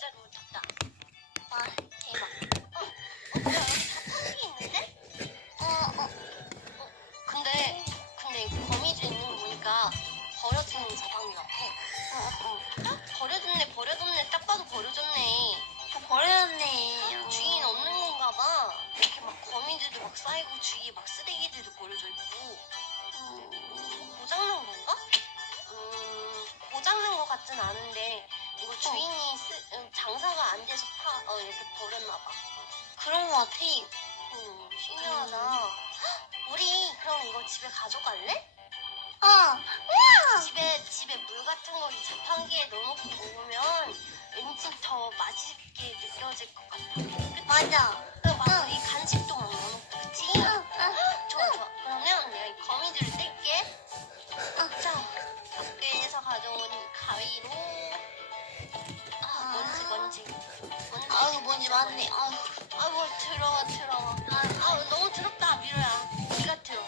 진짜 너무 덥다. 와 대박. 어, 뭐야, 여기 자판기 있는데? 어 어. 근데, 근데 거미줄 있는 거 보니까 버려지는 자판기 같아. 어, 어. 버려졌네, 버려졌네. 딱 봐도 버려졌네. 다 버렸네. 주인 없는 건가 봐. 이렇게 막 거미줄도 막 쌓이고 주위에 막 쓰레기들도 버려져 있고. 음, 고장난 건가? 음, 고장난 것 같진 않은데 이거 주인이 쓰- 음, 장사가 안 돼서 파, 어, 이렇게 버렸나 봐. 그런 거 같아. 음, 신기하다. 헉, 우리 그럼 이거 집에 가져갈래? 어. 집에 집에 물 같은 거 이 자판기에 넣어놓고 먹으면 왠지 더 맛있게 느껴질 것 같아. 그치? 맞아. 응, 맞아. 이 간식도 막 넣어놓고, 그치? 응, 응. 좋아, 좋아. 그러면 내가 이 거미줄을 뗄게. 자, 밖에서 가져온 가위로. 아, 먼지, 먼지. 먼지. 아유 뭔지 많네. 아유. 아, 뭐, 들어와, 들어와. 아, 너무 더럽다, 미로야. 네가 들어.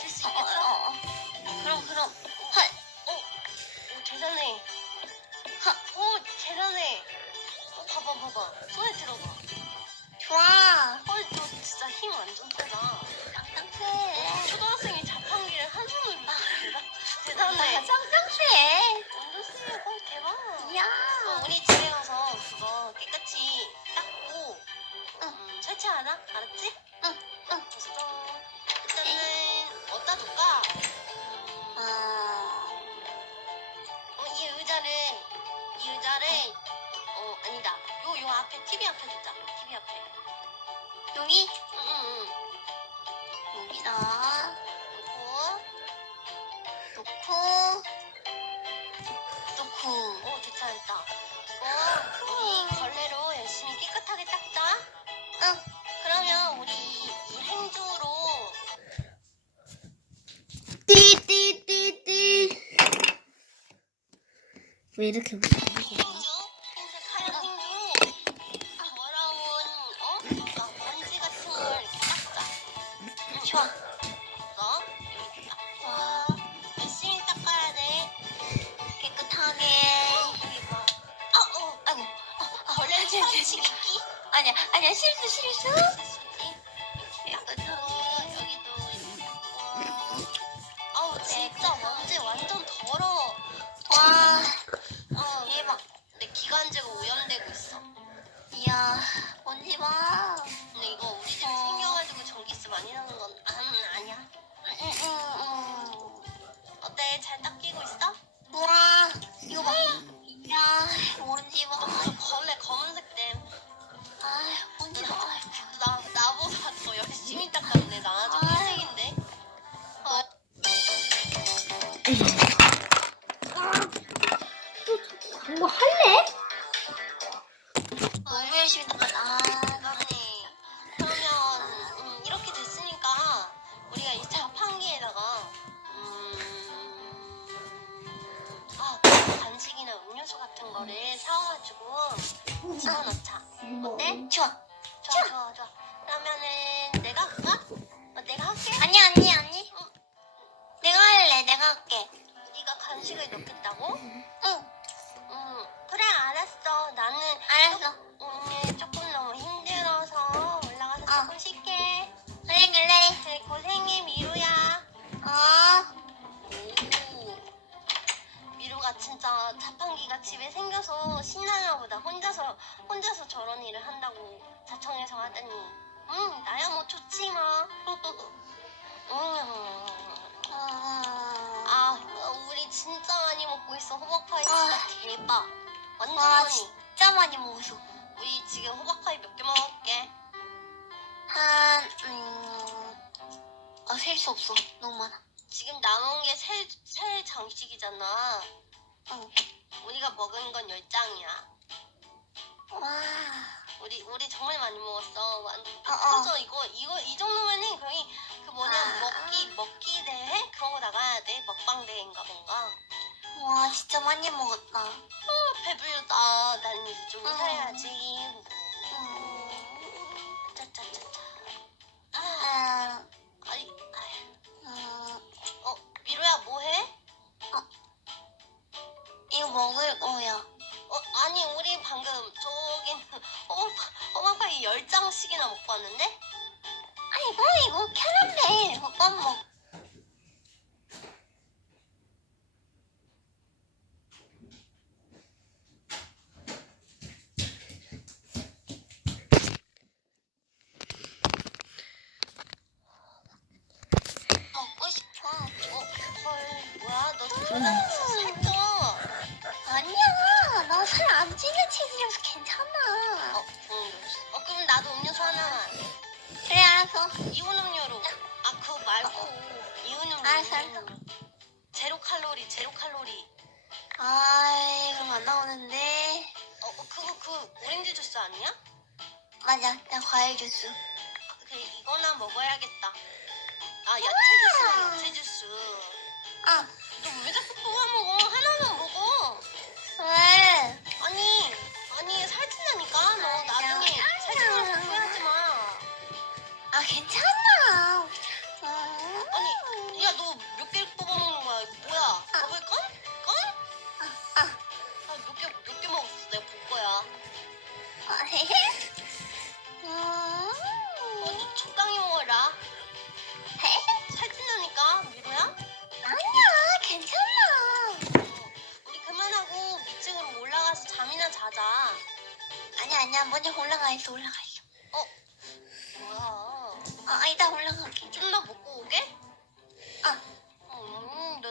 들 수 어, 어, 있겠어? 어, 어. 그럼 그럼. 헐. 오, 대단해. 하, 오, 대단해. 오, 봐봐, 봐봐. 손에 들어봐. 좋아. 헐, 너 진짜 힘 완전 세다. 짱짱해. 초등학생이 자판기를 한 손으로 들어. 대단해. 짱짱 TV 앞에 두자. TV 앞에. 여기 응 응 응. 여기다 그리고 놓고 놓고. 오 괜찮았다. 이거 우리 걸레로 열심히 깨끗하게 닦자. 응. 그러면 우리 이, 이 행주로 띠띠띠띠 왜 이렇게 무서워? 아니야 아니야 실수 실수. 깨끗하게 여기도 있고. 아우 진짜 먼지 완전 더러워. 와 어. 내 기관지가 오염되고 있어. 이야 뭔지 봐. 근데 이거 우리 집 생겨가지고 전기세 많이 나는 건 음, 아니야. 음료수 같은 거를 사와가지고 집어넣자. 어때? 좋아. 좋아 좋아 좋아. 그러면은 내가 할까? 어, 내가 할게. 아니 아니 아니. 내가 할래. 내가 할게. 네가 간식을 넣겠다고? 응. 응. 그래 알았어. 나는 알았어. 오늘 조금 자판기가 집에 생겨서 신나나 보다. 혼자서 혼자서 저런 일을 한다고 자청해서 하더니 음 나야 뭐 좋지 뭐. 음. 어. 아 우리 진짜 많이 먹고 있어 호박파이 진짜 아. 대박. 완전 와 많이. 진짜 많이 먹었어. 우리 지금 호박파이 몇 개 먹을게. 한 음. 아 셀 수 없어. 너무 많아. 지금 남은 게 새, 새 장식이잖아. 어. 우리가 먹은 건 10장이야. 와. 우리 우리 정말 많이 먹었어. 완전 어, 어. 터져 이거 이거 이 정도면은 거의 그 뭐냐 아. 먹기 먹기 대회 그런 거 나가야 돼 먹방 대회인가 뭔가. 와 진짜 많이 먹었다. 어, 배불르다. 난 이제 좀 어. 살아야지. 오렌지 주스 아니야? 맞아, 나 과일 주스. 그 이거나 먹어야겠다. 아, 야채. 주스야, 야채 주스. 아, 너 왜 자꾸 뽑아 먹어? 하나만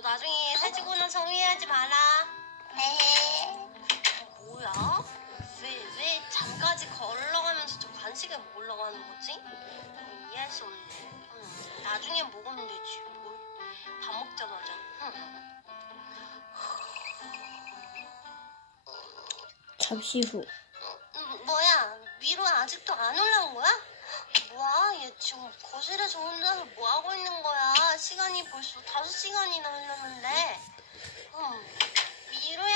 나중에 살찌고 나서 후회하지 마라. 어, 뭐야? 왜, 왜 잠까지 걸러가면서 저 간식을 먹으려고 하는 거지? 어, 이해할 수 없네. 음, 나중에 먹으면 되지. 뭘. 밥 먹자마자. 음. 잠시 후. 음, 뭐야? 미로 아직도 안 올라온 거야? 뭐야? 얘 지금 거실에서 혼자서 뭐 하고 있는 거야? 시간 이 벌써 다섯 시간이나 흘렀는데. 음, 미로야.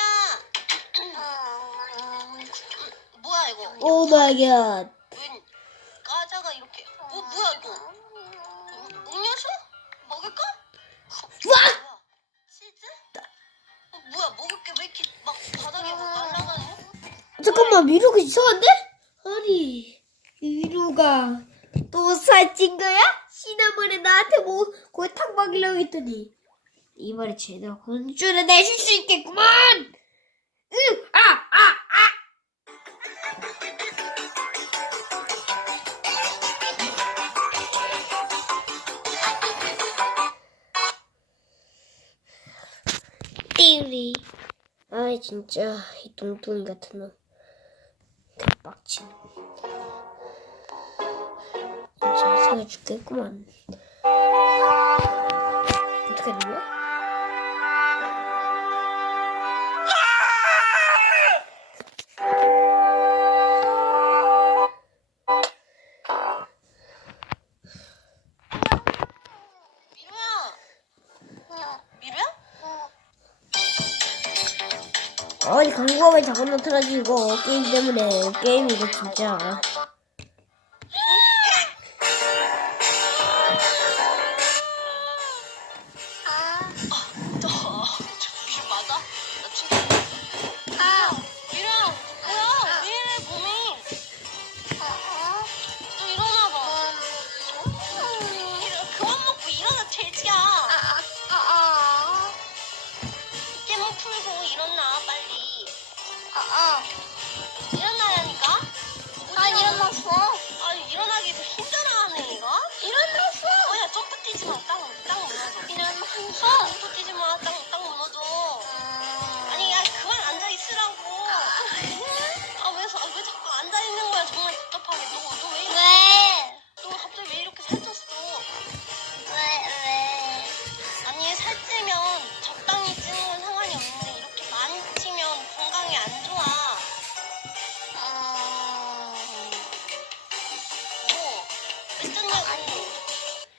음, 뭐야 이거? 오 마이 갓. 웬 과자가 이렇게? 어 뭐야 이거? 음, 음료수? 먹을까? 와! 뭐야? 치즈? 어, 뭐야 먹을 게 왜 이렇게 막 바닥에 막 날아가냐? 잠깐만 미루가 이상한데? 아니 미루가 또 살찐 거야? 지난번에 나한테 뭐 골탕 먹이려고 했더니 이번에 제대로 혼쭐을 내실 수 있겠구만. 응, 아, 아, 아. 띠리. 아이 진짜 이 뚱뚱이 같은 놈진 짜 이상해 죽겠구만. 어떻게 된 거야? 아니 광고가 왜 자꾸 나타나지? 이거 게임 때문에. 게임 이거 진짜 아,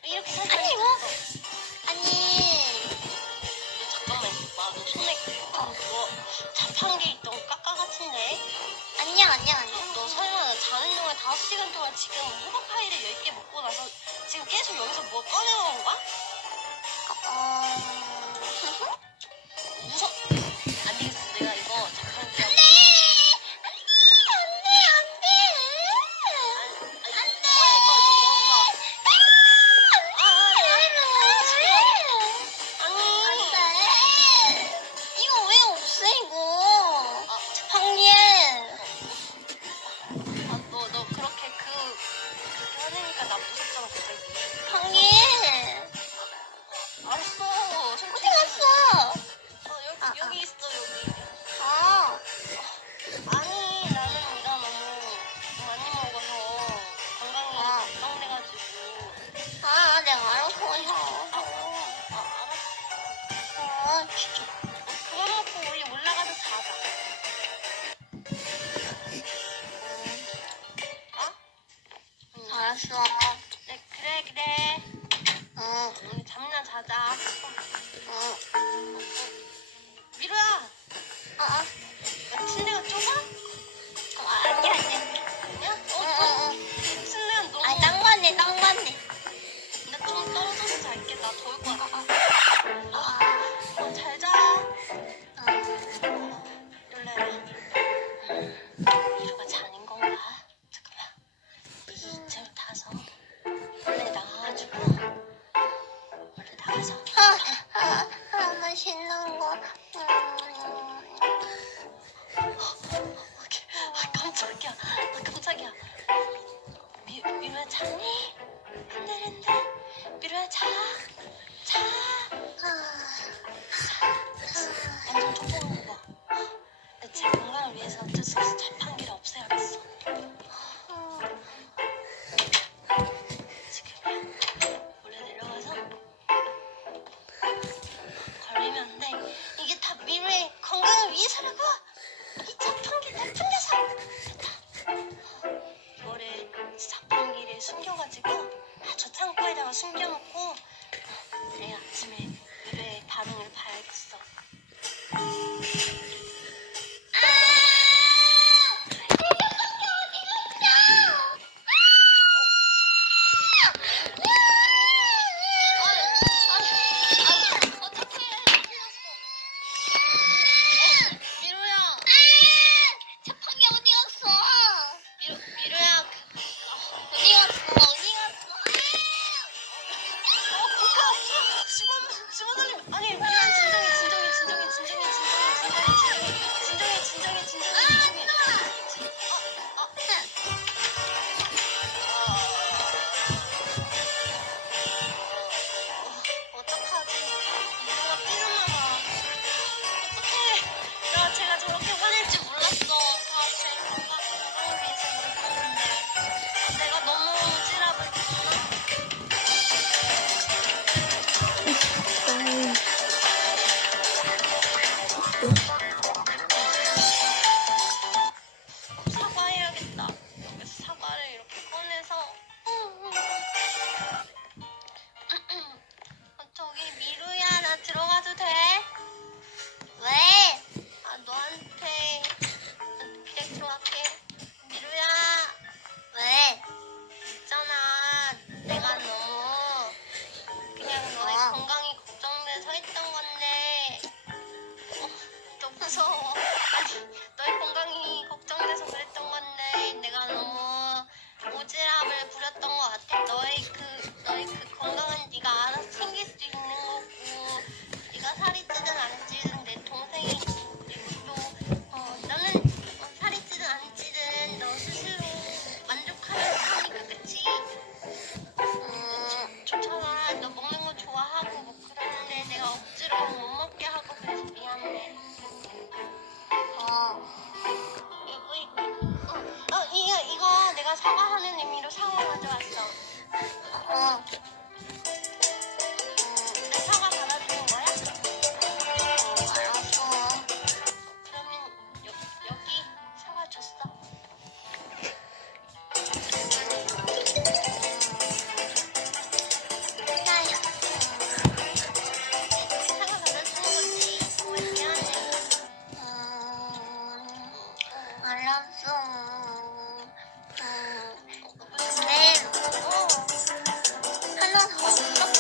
이렇게 살쪘어? 아니, 뭐. 아니, 잠깐만 있어봐. 너 손에 어, 뭐 자판기 있던 까까 같은데? 아니야, 아니야, 아니야. 너 설마 나 자는 동안 5시간 동안 지금 호박파이를 10개 먹고 나서 지금 계속 여기서 뭐 꺼내온 거야? 어... 위에 서라고. 이 자판기 나쁜데서. 이거를 자판기를 숨겨가지고 아, 저 창고에다가 숨겨놓고 내일 아침에 입에 발음을 내가 사과하는 의미로 상어 가져왔어. 어. 음, 사과 받아주는 거야? 어, 음, 알았어. 알았어. 음, 근데 어, 하나 더.